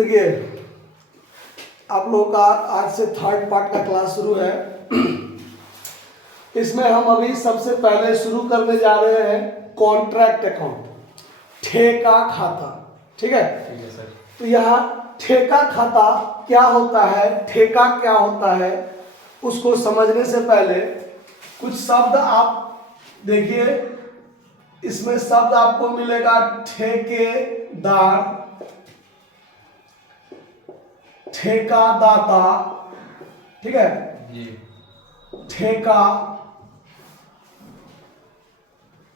देखिए, आप लोगों का आज से थर्ड पार्ट का क्लास शुरू है। इसमें हम अभी सबसे पहले शुरू करने जा रहे हैं कॉन्ट्रैक्ट अकाउंट, ठेका खाता। ठीक है सर। तो यहाँ ठेका खाता क्या होता है, ठेका क्या होता है, उसको समझने से पहले कुछ शब्द आप देखिए। इसमें शब्द आपको मिलेगा ठेकेदार, ठेकादाता, ठीक है जी, ठेका,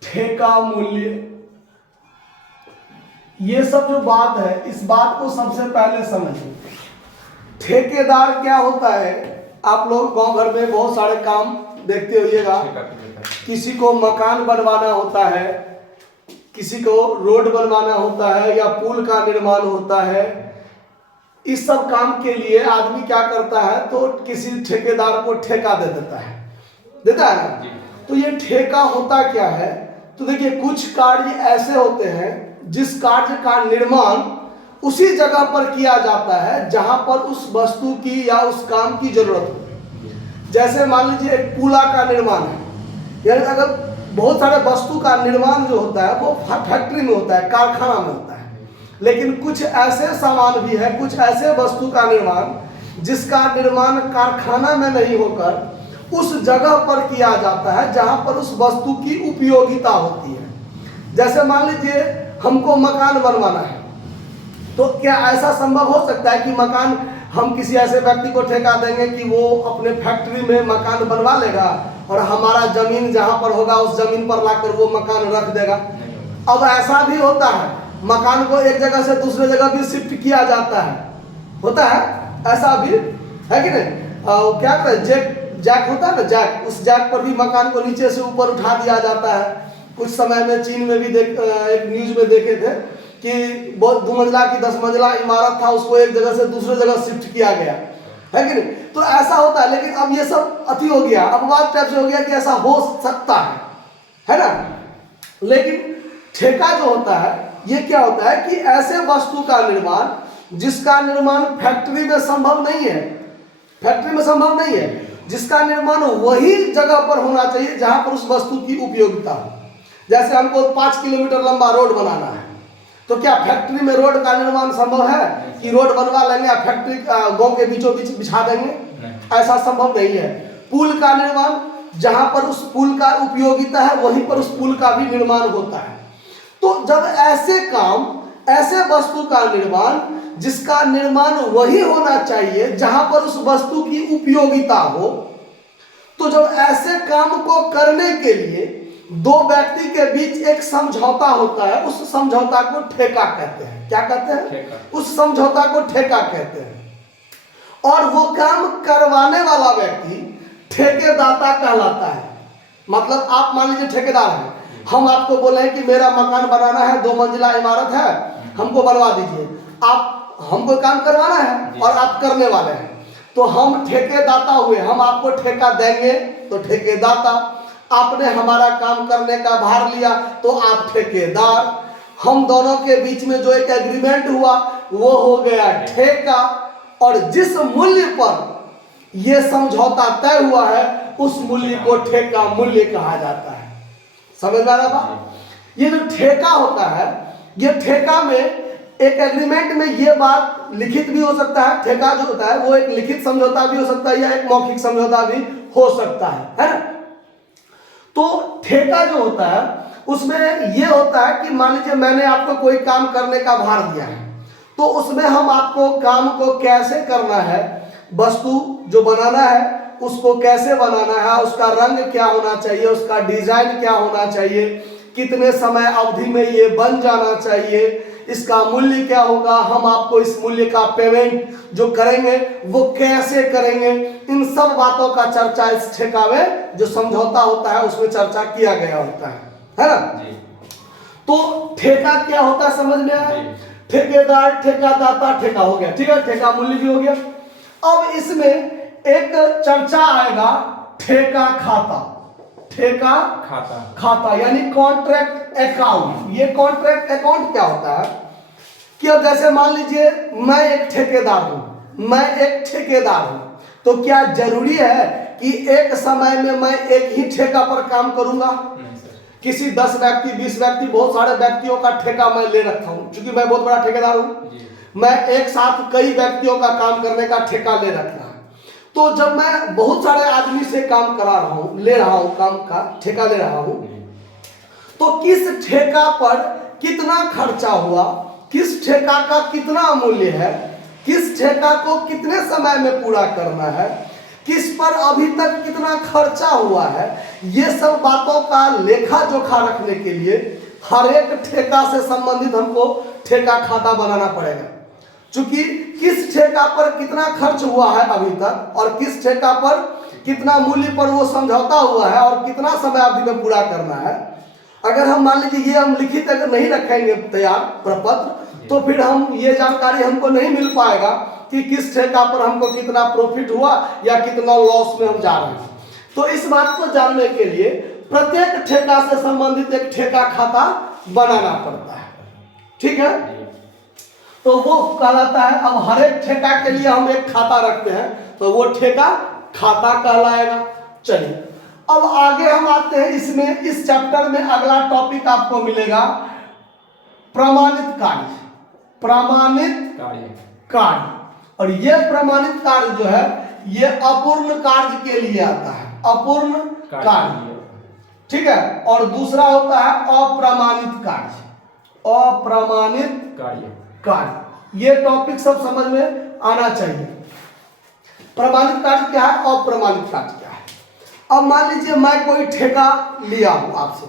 ठेका मूल्य, ये सब जो बात है, इस बात को सबसे पहले समझिए। ठेकेदार क्या होता है, आप लोग गांव घर में बहुत सारे काम देखते होइएगा। किसी को मकान बनवाना होता है, किसी को रोड बनवाना होता है या पुल का निर्माण होता है। इस सब काम के लिए आदमी क्या करता है, तो किसी ठेकेदार को ठेका दे देता है ना। तो ये ठेका होता क्या है, तो देखिए कुछ कार्य ऐसे होते हैं जिस कार्य का निर्माण उसी जगह पर किया जाता है जहां पर उस वस्तु की या उस काम की जरूरत हो। जैसे मान लीजिए एक पुला का निर्माण है, यानी अगर बहुत सारे वस्तु का निर्माण जो होता है वो फैक्ट्री में होता है, कारखाना में होता है। लेकिन कुछ ऐसे सामान भी है, कुछ ऐसे वस्तु का निर्माण जिसका निर्माण कारखाना में नहीं होकर उस जगह पर किया जाता है जहां पर उस वस्तु की उपयोगिता होती है। जैसे मान लीजिए हमको मकान बनवाना है, तो क्या ऐसा संभव हो सकता है कि मकान हम किसी ऐसे व्यक्ति को ठेका देंगे कि वो अपने फैक्ट्री में मकान बनवा लेगा और हमारा जमीन जहां पर होगा उस जमीन पर लाकर वो मकान रख देगा? अब ऐसा भी होता है, मकान को एक जगह से दूसरे जगह भी शिफ्ट किया जाता है, होता है ऐसा भी, है कि नहीं? क्या करें, जैक होता है ना, जैक, उस जैक पर भी मकान को नीचे से ऊपर उठा दिया जाता है। कुछ समय में चीन में भी एक न्यूज में देखे थे कि बहुत 2 मंजिला की 10 मंजिला इमारत था, उसको एक जगह से दूसरे जगह शिफ्ट किया गया, है कि नहीं? तो ऐसा होता है। लेकिन अब ये सब अति हो गया, अपवाद टाइप से हो गया कि ऐसा हो सकता है ना। लेकिन ठेका जो होता है ये क्या होता है कि ऐसे वस्तु का निर्माण जिसका निर्माण फैक्ट्री में संभव नहीं है, फैक्ट्री में संभव नहीं है, जिसका निर्माण वही जगह पर होना चाहिए जहां पर उस वस्तु की उपयोगिता हो। जैसे हमको 5 किलोमीटर लंबा रोड बनाना है, तो क्या फैक्ट्री में रोड का निर्माण संभव है कि रोड बनवा लेंगे या फैक्ट्री गांव के बीचों बीच बिछा देंगे? ऐसा संभव नहीं है। पुल का निर्माण जहां पर उस पुल का उपयोगिता है वहीं पर उस पुल का भी निर्माण होता है। तो जब ऐसे काम, ऐसे वस्तु का निर्माण जिसका निर्माण वही होना चाहिए जहां पर उस वस्तु की उपयोगिता हो, तो जब ऐसे काम को करने के लिए दो व्यक्ति के बीच एक समझौता होता है, उस समझौता को ठेका कहते हैं। क्या कहते हैं? ठेका। उस समझौता को ठेका कहते हैं। और वो काम करवाने वाला व्यक्ति ठेकेदाता कहलाता है। मतलब आप मान लीजिए ठेकेदार हैं, हम आपको बोले हैं कि मेरा मकान बनाना है, 2 मंजिला इमारत है, हमको बनवा दीजिए। आप हमको काम करवाना है और आप करने वाले हैं, तो हम ठेकेदाता हुए, हम आपको ठेका देंगे तो ठेकेदाता। आपने हमारा काम करने का भार लिया तो आप ठेकेदार। हम दोनों के बीच में जो एक एग्रीमेंट हुआ वो हो गया ठेका। और जिस मूल्य पर यह समझौता तय हुआ है उस मूल्य को ठेका मूल्य कहा जाता है। समझ में आ रहा बात? ये जो ठेका होता है, ये ठेका में एक एग्रीमेंट में ये बात लिखित भी हो सकता है। ठेका जो होता है वो एक लिखित समझौता भी हो सकता है या एक मौखिक समझौता भी हो सकता है ना। तो ठेका जो होता है उसमें यह होता है कि मान लीजिए मैंने आपको कोई काम करने का भार दिया है, तो उसमें हम आपको काम को कैसे करना है, वस्तु जो बनाना है उसको कैसे बनाना है, उसका रंग क्या होना चाहिए, उसका डिजाइन क्या होना चाहिए, कितने समय अवधि में ये बन जाना चाहिए, इसका मूल्य क्या होगा, हम आपको इस मूल्य का पेमेंट जो करेंगे वो कैसे करेंगे, इन सब बातों का चर्चा इस ठेका में जो समझौता होता है उसमें चर्चा किया गया होता है ना जी। तो ठेका क्या होता है समझ में आया? ठेकेदार, ठेकादाता, ठेका हो गया, ठीक है, ठेका मूल्य भी हो गया। अब इसमें एक चर्चा आएगा ठेका खाता, ठेका खाता यानी कॉन्ट्रैक्ट अकाउंट। ये कॉन्ट्रैक्ट अकाउंट क्या होता है कि अब जैसे मान लीजिए मैं एक ठेकेदार हूं, तो क्या जरूरी है कि एक समय में मैं एक ही ठेका पर काम करूंगा? किसी 10 व्यक्ति 20 व्यक्ति बहुत सारे व्यक्तियों का ठेका मैं ले रखा हूं, क्योंकि मैं बहुत बड़ा ठेकेदार हूं, मैं एक साथ कई व्यक्तियों का काम करने का ठेका ले रखा है। तो जब मैं बहुत सारे आदमी से काम करा रहा हूं, ले रहा हूं, काम का ठेका ले रहा हूं, तो किस ठेका पर कितना खर्चा हुआ, किस ठेका का कितना मूल्य है, किस ठेका को कितने समय में पूरा करना है, किस पर अभी तक कितना खर्चा हुआ है, ये सब बातों का लेखा जोखा रखने के लिए हर एक ठेका से संबंधित हमको ठेका खाता बनाना पड़ेगा। क्योंकि किस ठेका पर कितना खर्च हुआ है अभी तक और किस ठेका पर कितना मूल्य पर वो समझौता हुआ है और कितना समय अवधि में पूरा करना है, अगर हम मान लीजिए ये हम लिखित अगर नहीं रखेंगे तैयार प्रपत्र, तो फिर हम ये जानकारी हमको नहीं मिल पाएगा कि किस ठेका पर हमको कितना प्रॉफिट हुआ या कितना लॉस में हम जा रहे हैं। तो इस बात को जानने के लिए प्रत्येक ठेका से संबंधित एक ठेका खाता बनाना पड़ता है। ठीक है, तो वो कहलाता है, अब हर एक ठेका के लिए हम एक खाता रखते हैं तो वो ठेका खाता कहलाएगा। चलिए अब आगे हम आते हैं, इसमें इस चैप्टर में अगला टॉपिक आपको मिलेगा प्रमाणित कार्य। प्रमाणित कार्य, और ये प्रमाणित कार्य जो है ये अपूर्ण कार्य के लिए आता है, अपूर्ण कार्य। ठीक है, और दूसरा होता है अप्रमाणित कार्य, अप्रमाणित कार्य। ये टॉपिक सब समझ में आना चाहिए। प्रमाणित कार्य क्या है, अप्रमाणित कार्य क्या है। अब मान लीजिए मैं कोई ठेका लिया हूं आपसे,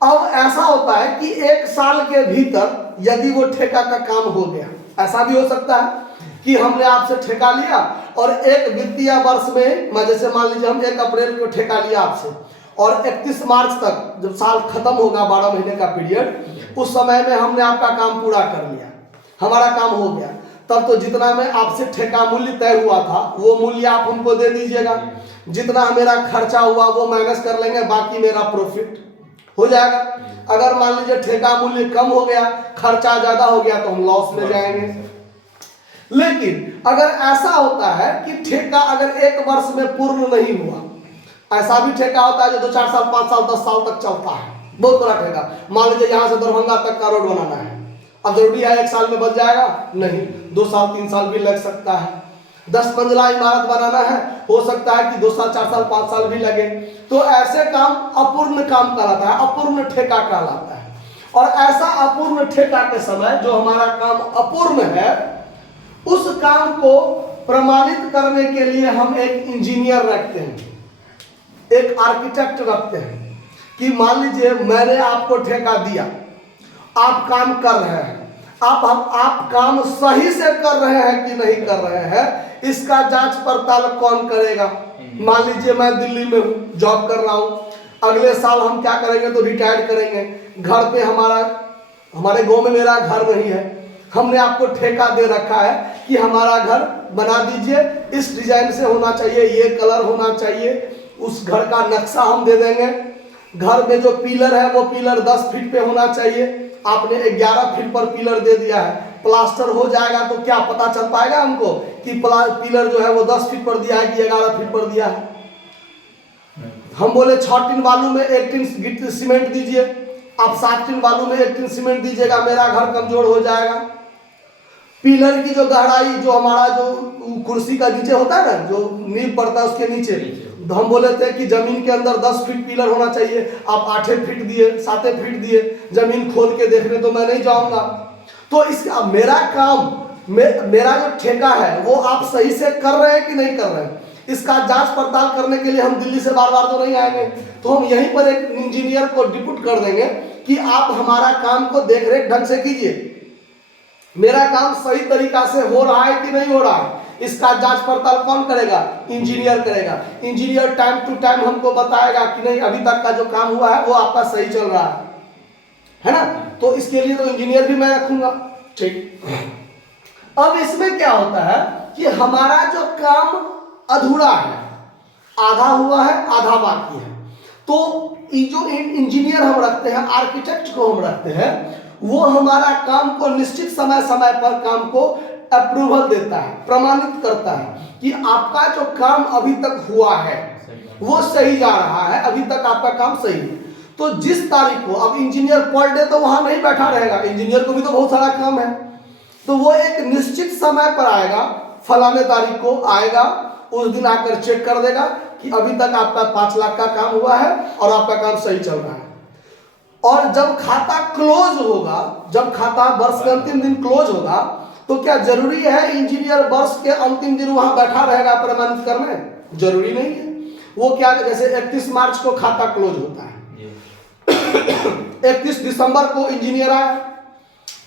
अब ऐसा होता है कि 1 साल के भीतर यदि वो ठेका का काम हो गया, ऐसा भी हो सकता है कि हमने आपसे ठेका लिया और एक वित्तीय वर्ष में, जैसे मान लीजिए हम 1 अप्रैल को ठेका लिया आपसे और 31 मार्च तक जब साल खत्म होगा, 12 महीने का पीरियड, उस समय में हमने आपका काम पूरा कर लिया, हमारा काम हो गया, तब तो जितना में आपसे ठेका मूल्य तय हुआ था वो मूल्य आप हमको दे दीजिएगा, जितना मेरा खर्चा हुआ वो माइनस कर लेंगे, बाकी मेरा प्रॉफिट हो जाएगा। अगर मान लीजिए ठेका मूल्य कम हो गया, खर्चा ज्यादा हो गया, तो हम लॉस में जाएंगे। लेकिन अगर ऐसा होता है कि ठेका अगर 1 वर्ष में पूर्ण नहीं हुआ, ऐसा भी ठेका होता है जो 2-4 साल 5 साल 10 साल तक चलता है, बहुत बड़ा ठेका। मान लीजिए यहाँ से दरभंगा तक का रोड बनाना है, अब जरूरी है 1 साल में बन जाएगा, नहीं, 2 साल 3 साल भी लग सकता है। 10 मंजिला इमारत बनाना है, हो सकता है कि 2 साल 4 साल 5 साल भी लगे। तो ऐसे काम अपूर्ण काम कहलाता है, अपूर्ण ठेका कहलाता है। और ऐसा अपूर्ण ठेका के समय जो हमारा काम अपूर्ण है, उस काम को प्रमाणित करने के लिए हम एक इंजीनियर रखते हैं, एक आर्किटेक्ट रखते हैं। कि मान लीजिए मैंने आपको ठेका दिया, आप काम कर रहे हैं, आप काम सही से कर रहे हैं कि नहीं कर रहे हैं, इसका जांच पड़ताल कौन करेगा। मान लीजिए मैं दिल्ली में हूँ, जॉब कर रहा हूँ, अगले साल हम क्या करेंगे तो रिटायर करेंगे, घर पे हमारे गांव में मेरा घर नहीं है, हमने आपको ठेका दे रखा है कि हमारा घर बना दीजिए, इस डिजाइन से होना चाहिए, ये कलर होना चाहिए, उस घर का नक्शा हम दे देंगे, घर में जो पिलर है वो पिलर 10 फीट पे होना चाहिए, आपने 11 फीट पर पिलर दे दिया है, प्लास्टर हो जाएगा तो क्या पता चल पाएगा हमको कि पिलर जो है वो 10 फीट पर दिया है कि 11 फीट पर दिया है। हम बोले 6 टीन बालू में 1 टीन गिट्टी सीमेंट दीजिए, आप 7 टीन बालू में 1 टीन सीमेंट दीजिएगा, मेरा घर कमजोर हो जाएगा। पिलर की जो गहराई, जो हमारा जो कुर्सी का नीचे होता है ना, जो नींव पड़ता है उसके नीचे, हम बोले थे कि जमीन के अंदर 10 फीट पिलर होना चाहिए, आप 8 फीट दिए, 7 फीट दिए, जमीन खोद के देखने तो मैं नहीं जाऊंगा। तो इसका मेरा काम, मेरा जो ठेका है वो आप सही से कर रहे हैं कि नहीं कर रहे हैं, इसका जांच पड़ताल करने के लिए हम दिल्ली से बार बार तो नहीं आएंगे, तो हम यहीं पर एक इंजीनियर को डिप्यूट कर देंगे कि आप हमारा काम को देख रेख ढंग से कीजिए, मेरा काम सही तरीका से हो रहा है कि नहीं हो रहा है, इसका जांच पड़ताल कौन करेगा, इंजीनियर करेगा। इंजीनियर टाइम टू टाइम हमको बताएगा कि नहीं अभी तक का जो काम हुआ है वो आपका सही चल रहा है ना। तो इसके लिए तो इंजीनियर भी मैं रखूंगा। ठीक, अब इसमें क्या होता है कि हमारा जो काम अधूरा है, आधा हुआ है आधा बाकी है, तो जो इंजीनियर हम रखते हैं, आर्किटेक्ट को हम रखते हैं, वो हमारा काम को निश्चित समय समय पर काम को अप्रूवल देता है, प्रमाणित करता है कि आपका जो काम अभी तक हुआ है वो सही जा रहा है, अभी तक आपका काम सही है। तो जिस तारीख को, अब इंजीनियर पर डे तो वहां नहीं बैठा रहेगा, इंजीनियर को भी तो बहुत सारा काम है, तो वो एक निश्चित समय पर आएगा, फलाने तारीख को आएगा, उस दिन आकर चेक कर देगा कि अभी तक आपका 5 लाख का काम हुआ है और आपका काम सही चल रहा है। और जब खाता क्लोज होगा, जब खाता वर्ष के अंतिम दिन क्लोज होगा, तो क्या जरूरी है इंजीनियर वर्ष के अंतिम दिन वहां बैठा रहेगा प्रमाणित करने? जरूरी नहीं है। वो क्या, जैसे 31 मार्च को खाता क्लोज होता है, 31 दिसंबर को इंजीनियर आया,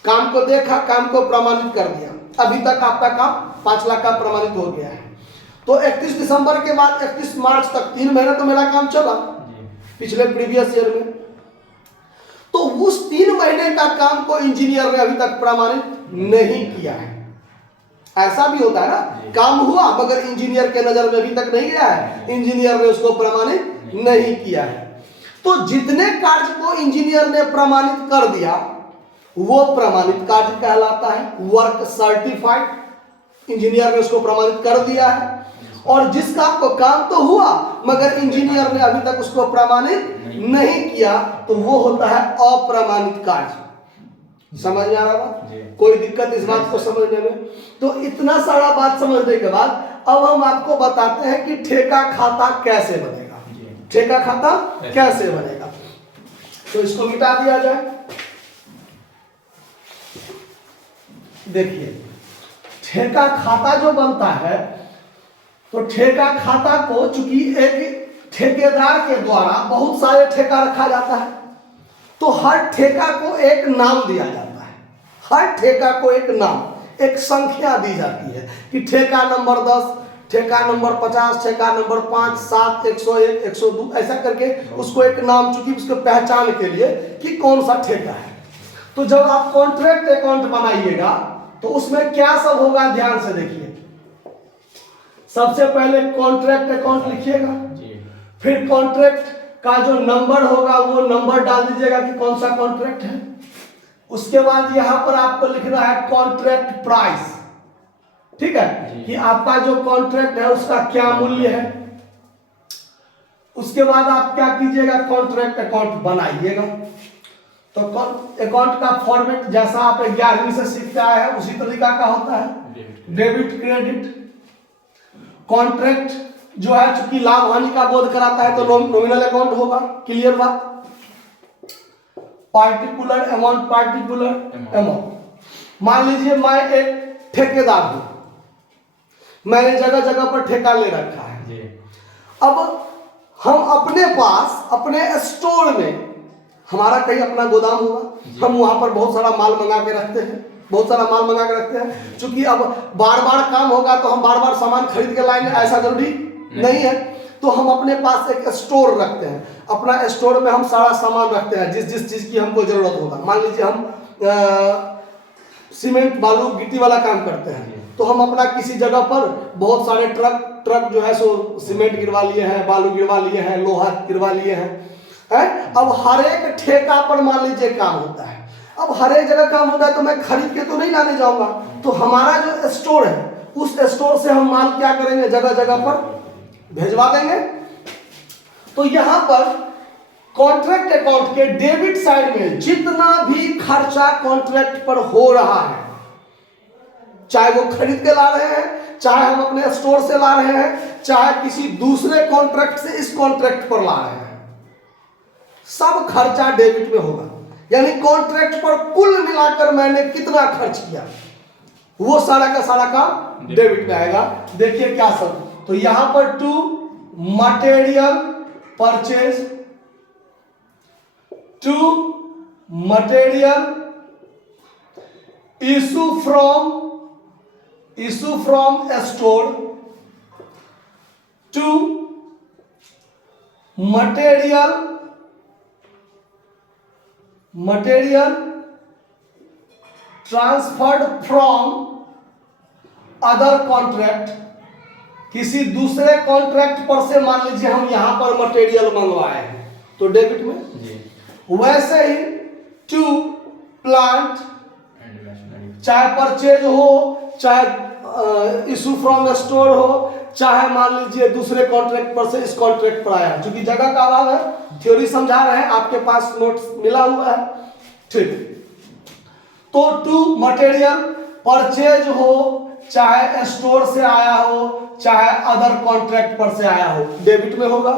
काम को देखा, काम को प्रमाणित कर दिया, अभी तक आपका काम 5 लाख का प्रमाणित हो गया है। तो 31 दिसंबर के बाद 31 मार्च तक 3 महीने तो मेरा काम चला पिछले प्रीवियस ईयर में। तो उस 3 महीने का काम को इंजीनियर ने अभी तक प्रमाणित नहीं किया है। ऐसा भी होता है ना, काम हुआ मगर इंजीनियर के नजर में अभी तक नहीं गया है, इंजीनियर ने उसको प्रमाणित नहीं किया है। तो जितने कार्य को इंजीनियर ने प्रमाणित कर दिया वो प्रमाणित कार्य कहलाता है, वर्क सर्टिफाइड। इंजीनियर ने उसको प्रमाणित कर दिया है। और जिसका आपको काम तो हुआ मगर इंजीनियर ने अभी तक उसको प्रमाणित नहीं किया, तो वो होता है अप्रमाणित कार्य। समझ में आ रहा था? कोई दिक्कत इस बात को समझने में? तो इतना सारा बात समझने के बाद अब हम आपको बताते हैं कि ठेका खाता कैसे बनेगा। ठेका खाता कैसे बनेगा, तो इसको मिटा दिया जाए। देखिए, ठेका खाता जो बनता है, तो ठेका खाता को चूंकि एक ठेकेदार के द्वारा बहुत सारे ठेका रखा जाता है, तो हर ठेका को एक नाम दिया जाता है। हर ठेका को एक नाम, एक संख्या दी जाती है कि ठेका नंबर 10, ठेका नंबर 50, ठेका नंबर 5, 7, 101, 102, ऐसा करके उसको एक नाम, चूंकि उसको पहचान के लिए कि कौन सा ठेका है। तो जब आप कॉन्ट्रैक्ट अकाउंट बनाइएगा तो उसमें क्या सब होगा, ध्यान से देखिए। सबसे पहले कॉन्ट्रैक्ट अकाउंट लिखिएगा, फिर कॉन्ट्रैक्ट का जो नंबर होगा वो नंबर डाल दीजिएगा कि कौन सा कॉन्ट्रैक्ट है। उसके बाद यहां पर आपको लिखना है कॉन्ट्रैक्ट प्राइस, ठीक है, कि आपका जो कॉन्ट्रैक्ट है उसका क्या मूल्य है। उसके बाद आप क्या कीजिएगा, कॉन्ट्रैक्ट अकाउंट बनाइएगा। तो अकाउंट का फॉर्मेट जैसा आप 11वीं से सीखते आए हैं उसी तरीका का होता है, डेबिट क्रेडिट। कॉन्ट्रैक्ट जो है चूंकि लाभ हानि का बोध कराता है तो नॉमिनल अकाउंट होगा, क्लियर बात। Particular amount, particular amount. मान लीजिए मैं एक ठेकेदार हूं, मैंने जगह जगह पर ठेका ले रखा है। अब हम अपने पास, अपने स्टोर में, हमारा कहीं अपना गोदाम होगा, हम वहां पर बहुत सारा माल मंगा के रखते हैं, बहुत सारा माल मंगा के रखते हैं। चूंकि अब बार बार काम होगा तो हम बार बार सामान खरीद के लाएंगे, ऐसा जरूरी नहीं है। तो हम अपने पास एक स्टोर रखते हैं, अपना स्टोर में हम सारा सामान रखते हैं जिस जिस चीज की हमको जरूरत होगा। मान लीजिए हम सीमेंट बालू गिट्टी वाला काम करते हैं, तो हम अपना किसी जगह पर बहुत सारे ट्रक जो है सो सीमेंट गिरवा लिए हैं, बालू गिरवा लिए हैं, लोहा गिरवा लिए हैं। अब हर एक ठेका पर मान लीजिए काम होता है, अब हर एक जगह काम होता है तो मैं खरीद के तो नहीं लाने जाऊंगा। तो हमारा जो स्टोर है उस स्टोर से हम माल क्या करेंगे, जगह जगह पर भेजवा देंगे। तो यहां पर कॉन्ट्रैक्ट अकाउंट के डेबिट साइड में जितना भी खर्चा कॉन्ट्रैक्ट पर हो रहा है, चाहे वो खरीद के ला रहे हैं, चाहे हम अपने स्टोर से ला रहे हैं, चाहे किसी दूसरे कॉन्ट्रैक्ट से इस कॉन्ट्रैक्ट पर ला रहे हैं, सब खर्चा डेबिट में होगा। यानी कॉन्ट्रैक्ट पर कुल मिलाकर मैंने कितना खर्च किया वो सारा का सारा काम डेबिट में आएगा। देखिए क्या सब, तो यहां पर to material purchase, to material issue from store, to material transferred from other contract, किसी दूसरे कॉन्ट्रैक्ट पर से मान लीजिए हम यहां पर मटेरियल मंगवाए हैं तो डेबिट में। वैसे ही टू प्लांट, चाहे परचेज हो, चाहे इशू फ्रॉम स्टोर हो, चाहे मान लीजिए दूसरे कॉन्ट्रैक्ट पर से इस कॉन्ट्रैक्ट पर आया, क्योंकि जगह का अभाव है, थ्योरी समझा रहे हैं, आपके पास नोट्स मिला हुआ है, ठीक। तो टू मटेरियल परचेज हो, चाहे स्टोर से आया हो, चाहे अदर कॉन्ट्रैक्ट पर से आया हो, डेबिट में होगा।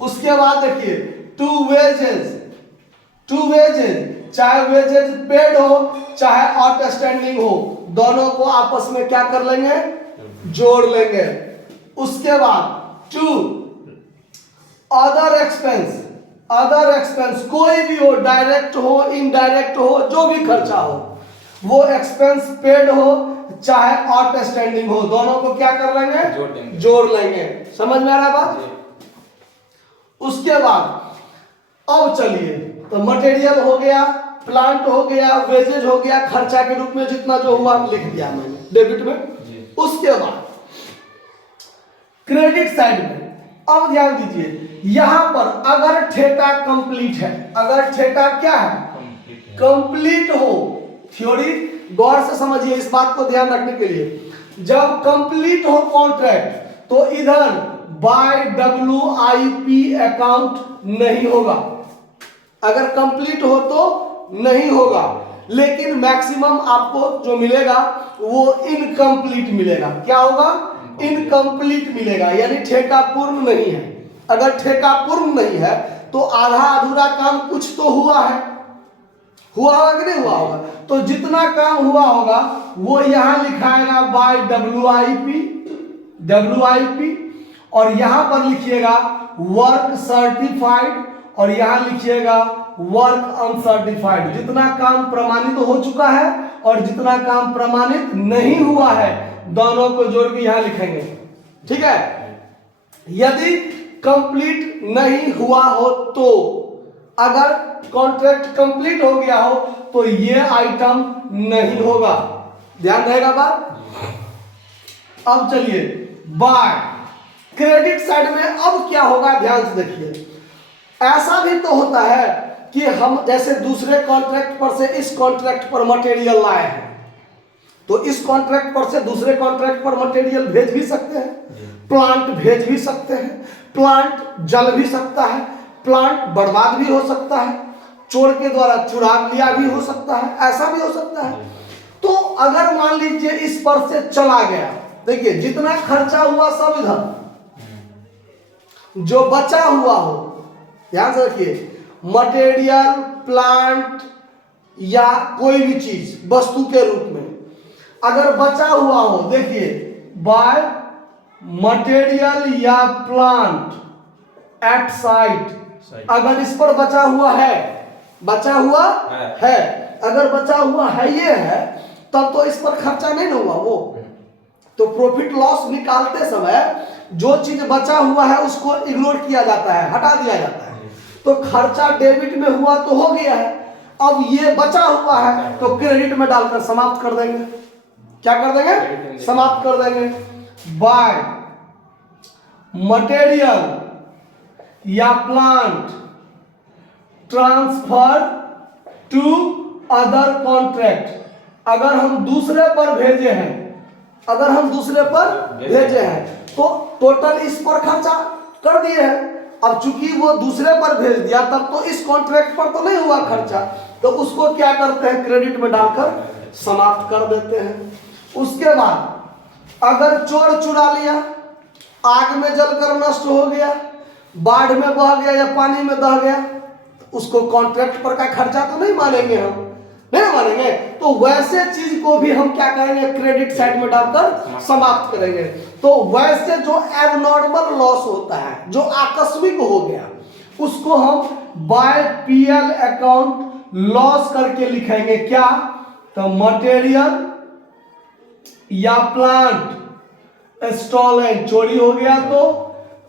उसके बाद देखिए टू वेजेस, टू वेजेस, चाहे वेजेस पेड हो, चाहे आउटस्टैंडिंग हो, दोनों को आपस में क्या कर लेंगे, जोड़ लेंगे। उसके बाद to other expense, other expense कोई भी हो, डायरेक्ट हो, इनडायरेक्ट हो, जो भी खर्चा हो, वो एक्सपेंस पेड हो चाहे आउटस्टैंडिंग हो, दोनों को क्या कर लेंगे, जोड़ लेंगे। समझ में आ रहा बात? उसके बाद अब चलिए, तो मटेरियल हो गया, प्लांट हो गया, वेजेज हो गया, खर्चा के रूप में जितना जो हुआ लिख दिया मैंने डेबिट में। उसके बाद क्रेडिट साइड में अब ध्यान दीजिए, यहां पर अगर ठेका कंप्लीट है, अगर ठेका क्या है, कंप्लीट हो, थ्योरी गौर से समझिए, इस बात को ध्यान रखने के लिए, जब कंप्लीट हो कॉन्ट्रैक्ट तो इधर बाय WIP अकाउंट नहीं होगा, अगर कंप्लीट हो तो नहीं होगा, लेकिन मैक्सिमम आपको जो मिलेगा वो इनकम्प्लीट मिलेगा। क्या होगा, इनकम्प्लीट मिलेगा, यानी ठेका पूर्ण नहीं है। अगर ठेका पूर्ण नहीं है तो आधा अधूरा काम कुछ तो हुआ है, हुआ होगा कि नहीं हुआ होगा, तो जितना काम हुआ होगा वो यहां लिखाएगा बाय WIP, और यहां पर लिखिएगा वर्क सर्टिफाइड, और यहां लिखिएगा वर्क अनसर्टिफाइड। जितना काम प्रमाणित हो चुका है और जितना काम प्रमाणित नहीं हुआ है, दोनों को जोड़ के यहां लिखेंगे, ठीक है। यदि कंप्लीट नहीं हुआ हो तो, अगर कॉन्ट्रैक्ट कंप्लीट हो गया हो तो ये आइटम नहीं होगा, ध्यान रहेगा बात। अब चलिए बाय क्रेडिट साइड में अब क्या होगा, ध्यान से देखिए। ऐसा भी तो होता है कि हम जैसे दूसरे कॉन्ट्रैक्ट पर से इस कॉन्ट्रैक्ट पर मटेरियल लाए हैं, तो इस कॉन्ट्रैक्ट पर से दूसरे कॉन्ट्रैक्ट पर मटेरियल भेज भी सकते हैं, प्लांट भेज भी सकते हैं, प्लांट जल भी सकता है, प्लांट बर्बाद भी हो सकता है, चोर के द्वारा चुरा लिया भी हो सकता है, ऐसा भी हो सकता है। तो अगर मान लीजिए इस पर से चला गया, देखिए जितना खर्चा हुआ सब इधर, जो बचा हुआ हो, ध्यान से रखिए, मटेरियल, प्लांट या कोई भी चीज वस्तु के रूप में अगर बचा हुआ हो, देखिए बाय मटेरियल या प्लांट एट साइट, अगर इस पर बचा हुआ है, बचा हुआ है, अगर बचा हुआ है ये है, तब तो इस पर खर्चा नहीं ना हुआ वो, तो प्रॉफिट लॉस निकालते समय जो चीज बचा हुआ है उसको इग्नोर किया जाता है, हटा दिया जाता है। तो खर्चा डेबिट में हुआ तो हो गया है, अब ये बचा हुआ है तो क्रेडिट में डालकर समाप्त कर देंगे। क्या कर देंगे, समाप्त कर देंगे। बाय मटेरियल या plant transfer to other contract, अगर हम दूसरे पर भेजे हैं, अगर हम दूसरे पर भेजे हैं तो टोटल इस पर खर्चा कर दिए हैं। अब चूंकि वो दूसरे पर भेज दिया, तब तो इस कॉन्ट्रैक्ट पर तो नहीं हुआ खर्चा, तो उसको क्या करते हैं, क्रेडिट में डालकर समाप्त कर देते हैं। उसके बाद अगर चोर चुरा लिया, आग में जलकर नष्ट हो गया, बाढ़ में बह गया या पानी में दह गया, तो उसको कॉन्ट्रैक्ट पर का खर्चा तो नहीं मानेंगे, हम नहीं मानेंगे। तो वैसे चीज को भी हम क्या करेंगे, क्रेडिट साइड में डालकर समाप्त करेंगे। तो वैसे जो एबनॉर्मल लॉस होता है, जो आकस्मिक हो गया, उसको हम बाय PL अकाउंट लॉस करके लिखेंगे। क्या, तो मटेरियल या प्लांट स्टॉलन, चोरी हो गया तो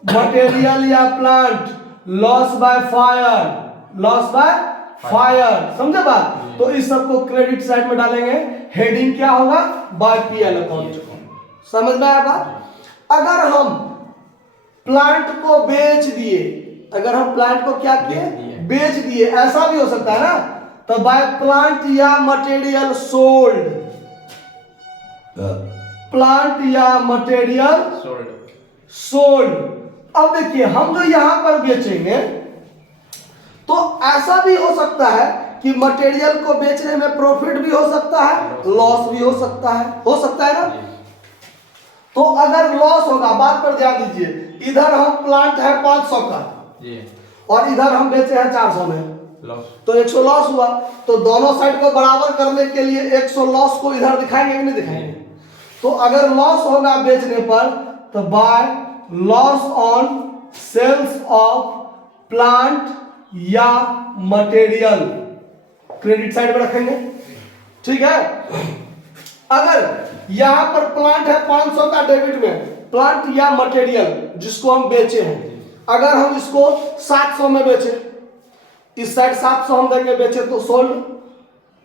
मटेरियल या plant loss by fire, loss by fire, समझे बात। तो इस सब को क्रेडिट साइड में डालेंगे, हेडिंग क्या होगा, बाय PL अकाउंट। समझ में आया बात। अगर हम प्लांट को बेच दिए, अगर हम प्लांट को क्या किए, बेच दिए, ऐसा भी हो सकता है ना, तो बाय प्लांट या मटेरियल सोल्ड, प्लांट या मटेरियल सोल्ड। अब देखिए हम जो यहां पर बेचेंगे तो ऐसा भी हो सकता है कि मटेरियल को बेचने में प्रॉफिट भी हो सकता है, लॉस भी हो सकता है ना। तो अगर लॉस होगा, बात पर ध्यान दीजिए, इधर हम प्लांट है 500 का और इधर हम बेचे हैं 400 में, तो 100 लॉस हुआ। तो दोनों साइड को बराबर करने के लिए 100 लॉस को इधर दिखाएंगे कि नहीं दिखाएंगे। तो अगर लॉस होगा बेचने पर तो by loss on sales of plant या मटेरियल क्रेडिट साइड में रखेंगे, ठीक है। अगर यहां पर प्लांट है 500 का डेबिट में, प्लांट या मटेरियल जिसको हम बेचे हैं, अगर हम इसको 700 में बेचे, इस साइड 700 हम देंगे बेचे तो सोल्ड,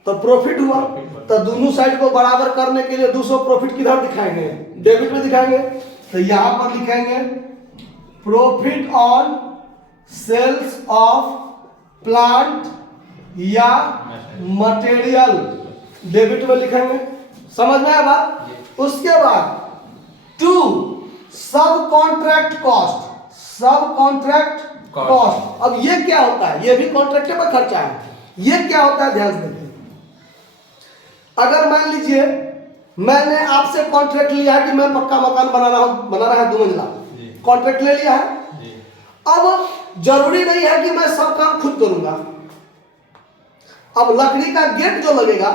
तो प्रॉफिट हुआ। तो दोनों साइड को बराबर करने के लिए 200 प्रॉफिट किधर दिखाएंगे, डेबिट में दिखाएंगे। तो यहां पर लिखेंगे profit on sales of plant या मटेरियल, डेबिट में लिखेंगे। समझ में आया बात। उसके बाद टू सब कॉन्ट्रैक्ट कॉस्ट, सब कॉन्ट्रैक्ट कॉस्ट। अब ये क्या होता है, ये भी कॉन्ट्रैक्टेबल खर्चा है। ये क्या होता है ध्यान से देखिए। अगर मान लीजिए मैंने आपसे कॉन्ट्रैक्ट लिया है कि मैं पक्का मकान बनाना है 2 मंजिला, कॉन्ट्रैक्ट ले लिया है। अब जरूरी नहीं है कि मैं सब काम खुद करूंगा। अब लकड़ी का गेट जो लगेगा,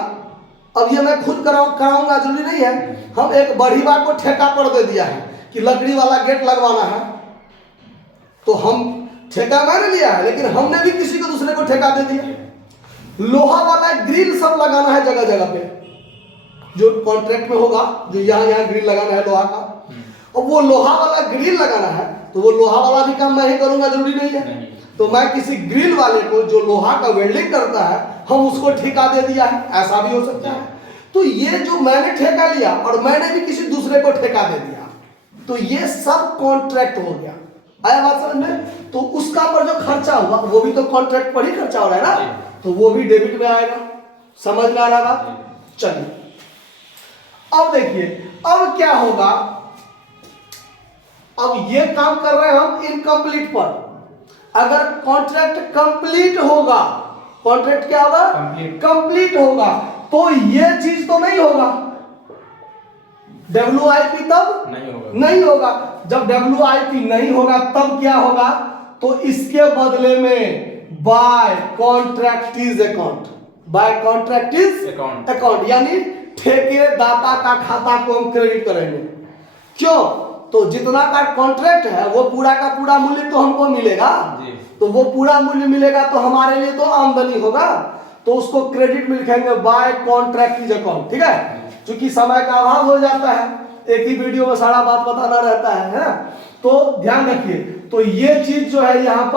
अब ये मैं खुद कराऊंगा जरूरी नहीं है। हम एक बढ़ीवा को ठेका पर दे दिया है कि लकड़ी वाला गेट लगवाना है, तो हम ठेका मैंने लिया है, लेकिन हमने भी किसी को दूसरे को ठेका दे दिया। लोहा वाला ग्रिल सब लगाना है जगह जगह पे, जो कॉन्ट्रैक्ट में होगा, जो यहाँ ग्रिल लगाना है लोहा का। अब वो लोहा वाला ग्रिल लगाना है तो वो लोहा वाला भी काम मैं ही करूंगा, जरूरी नहीं है। तो मैं किसी ग्रिल वाले को जो लोहा का वेल्डिंग करता है, हम उसको ठेका दे दिया है, ऐसा भी हो सकता है। तो ये जो मैंने ठेका लिया और मैंने भी किसी दूसरे को ठेका दे दिया, तो ये सब कॉन्ट्रैक्ट हो गया। आया बात समझ में। तो उसका पर जो खर्चा हुआ वो भी तो कॉन्ट्रैक्ट पर ही खर्चा हो रहा है ना, तो वो भी डेबिट में आएगा। समझ में आ रहा बात। चलिए अब देखिए अब क्या होगा। अब ये काम कर रहे हैं हम इनकम्प्लीट पर। अगर कॉन्ट्रैक्ट कंप्लीट होगा, कॉन्ट्रैक्ट क्या होगा, कंप्लीट होगा, तो ये चीज तो नहीं होगा, WIP तब नहीं होगा। जब WIP नहीं होगा तब क्या होगा, तो इसके बदले में बाय कॉन्ट्रैक्टिज अकाउंट, बाय कॉन्ट्रैक्टिज अकाउंट यानी ठेकेदाता का खाता को हम क्रेडिट करेंगे। क्यों, तो जितना का कॉन्ट्रैक्ट है वो पूरा का पूरा मूल्य तो हमको मिलेगा, तो वो पूरा मूल्य मिलेगा तो हमारे लिए तो आमदनी होगा, तो उसको क्रेडिट में लिखेंगे बाय कॉन्ट्रैक्टिज अकाउंट। ठीक है, क्योंकि समय का अभाव हो जाता है, एक ही वीडियो में सारा बात बताना रहता है ना, तो ध्यान रखिए। तो ये चीज जो है यहाँ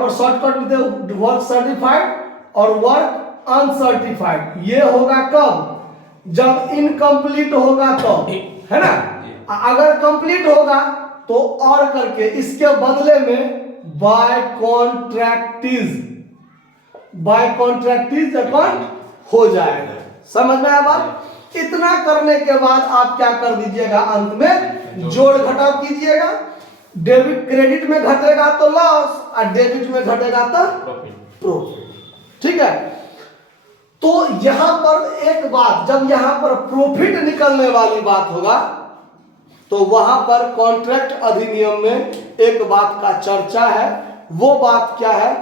पर शॉर्टकट में वर्क सर्टिफाइड और वर्क अनसर्टिफाइड, ये होगा कब, जब इनकम्प्लीट होगा तो, है ना। अगर कंप्लीट होगा तो और करके इसके बदले में बाय कॉन्ट्रैक्टिज अकाउंट हो जाएगा। समझ में आया बात। इतना करने के बाद आप क्या कर दीजिएगा, अंत में जोड़ घटाव कीजिएगा। डेबिट क्रेडिट में घटेगा तो लॉस और डेबिट में घटेगा तो प्रॉफिट। ठीक है, तो यहां पर एक बात, जब यहां पर प्रॉफिट निकलने वाली बात होगा तो वहां पर कॉन्ट्रैक्ट अधिनियम में एक बात का चर्चा है। वो बात क्या है,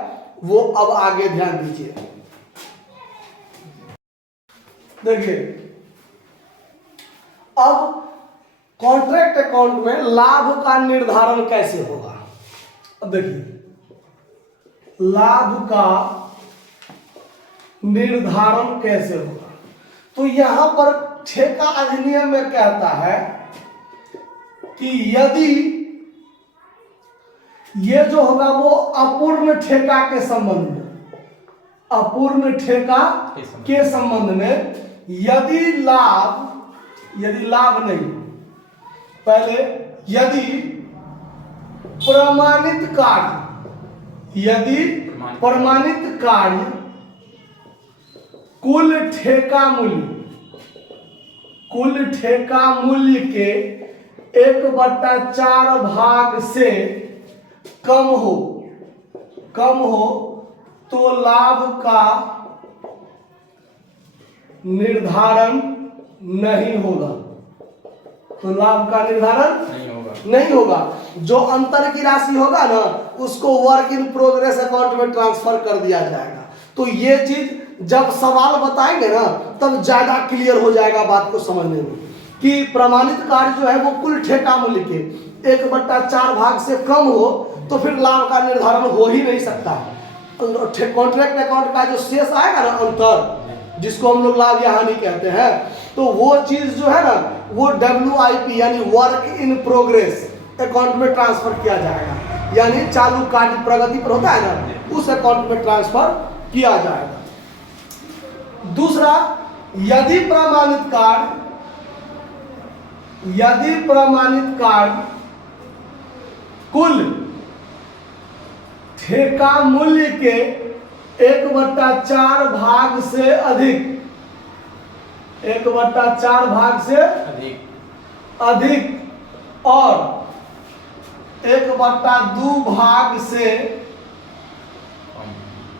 वो अब आगे ध्यान दीजिए। देखिए अब कॉन्ट्रैक्ट अकाउंट में लाभ का निर्धारण कैसे होगा। अब देखिए लाभ का निर्धारण कैसे होगा, तो यहां पर ठेका अधिनियम में कहता है कि यदि ये जो होगा वो अपूर्ण ठेका के संबंध में, अपूर्ण ठेका के संबंध में यदि लाभ नहीं, पहले यदि प्रमाणित कार्य प्रमाणित कार्य कुल ठेका मूल्य के 1/4 भाग से कम हो तो लाभ का निर्धारण नहीं होगा। तो लाभ का निर्धारण नहीं होगा। जो अंतर की राशि होगा ना, उसको वर्क इन प्रोग्रेस अकाउंट में ट्रांसफर कर दिया जाएगा। तो ये चीज जब सवाल बताएंगे ना, तब ज्यादा क्लियर हो जाएगा बात को समझने में कि प्रमाणित कार्य जो है वो कुल ठेका मूल्य के 1/4 भाग से कम हो तो फिर लाभ का निर्धारण हो ही नहीं सकता। कॉन्ट्रैक्ट अकाउंट का जो शेष आएगा ना, अंतर, जिसको हम लोग लाभ या हानि कहते हैं, तो वो चीज जो है ना, वो WIP यानी वर्क इन प्रोग्रेस अकाउंट में ट्रांसफर किया जाएगा। यानी चालू कार्य प्रगति पर होता है ना, उस अकाउंट में ट्रांसफर किया जाएगा। दूसरा, यदि प्रमाणित कार्य कुल ठेका मूल्य के 1/4 भाग से अधिक 1/4 भाग से अधिक और 1/2 भाग से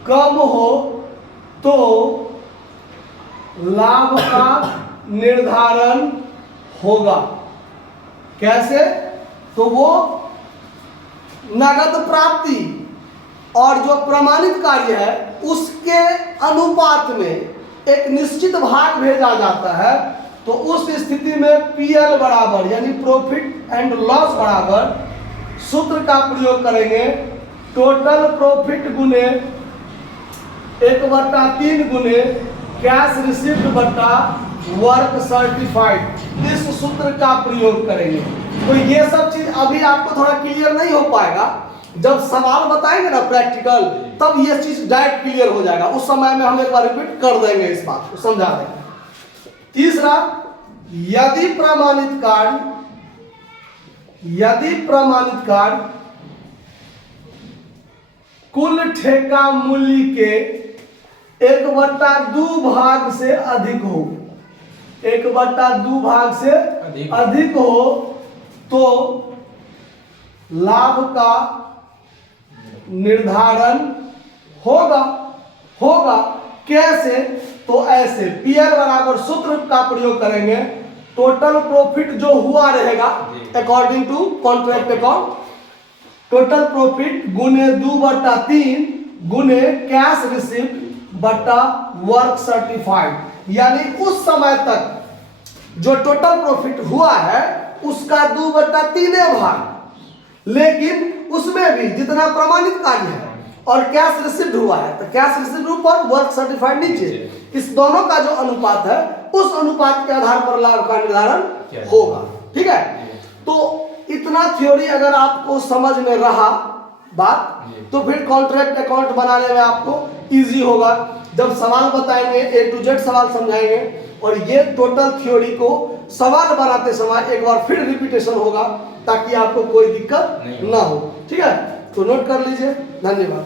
कम हो तो लाभ का निर्धारण होगा। कैसे? तो वो नगद प्राप्ति और जो प्रमाणित कार्य है उसके अनुपात में एक निश्चित भाग भेजा जाता है। तो उस स्थिति में PL बराबर यानी प्रॉफिट एंड लॉस बराबर सूत्र का प्रयोग करेंगे, टोटल प्रॉफिट गुने 1/3 गुने कैश रिसीव्ड बटा वर्क सर्टिफाइड। इस सूत्र का प्रयोग करेंगे। तो ये सब चीज अभी आपको थोड़ा क्लियर नहीं हो पाएगा, जब सवाल बताएंगे ना प्रैक्टिकल, तब ये चीज डायरेक्ट क्लियर हो जाएगा। उस समय में हम एक बार रिपीट कर देंगे, इस बात को समझा देंगे। तीसरा, यदि प्रमाणित कार्य कुल ठेका मूल्य के 1/2 भाग से अधिक हो 1/2 भाग से अधिक हो तो लाभ का निर्धारण होगा। कैसे? तो ऐसे, PL बराबर सूत्र का प्रयोग करेंगे, टोटल प्रॉफिट जो हुआ रहेगा according to contract account, total profit गुने 2/3 गुने कैश रिसीव्ड बटा वर्क सर्टिफाइड। यानी उस समय तक जो टोटल प्रॉफिट हुआ है उसका 2/3 भाग, लेकिन उसमें भी जितना प्रमाणित कार्य है और कैश रिसीव्ड हुआ है, तो कैश रिसीव्ड ऊपर, वर्क सर्टिफाइड नीचे, इस दोनों का जो अनुपात है उस अनुपात के आधार पर लाभ का निर्धारण होगा। ठीक है? तो इतना थ्योरी अगर आपको समझ में रहा बात, तो फिर कॉन्ट्रैक्ट अकाउंट बनाने में आपको इजी होगा। जब सवाल बताएंगे A to Z सवाल समझाएंगे, और ये टोटल थ्योरी को सवाल बनाते समय एक बार फिर रिपीटेशन होगा ताकि आपको कोई दिक्कत ना हो। ठीक है? तो नोट कर लीजिए। धन्यवाद।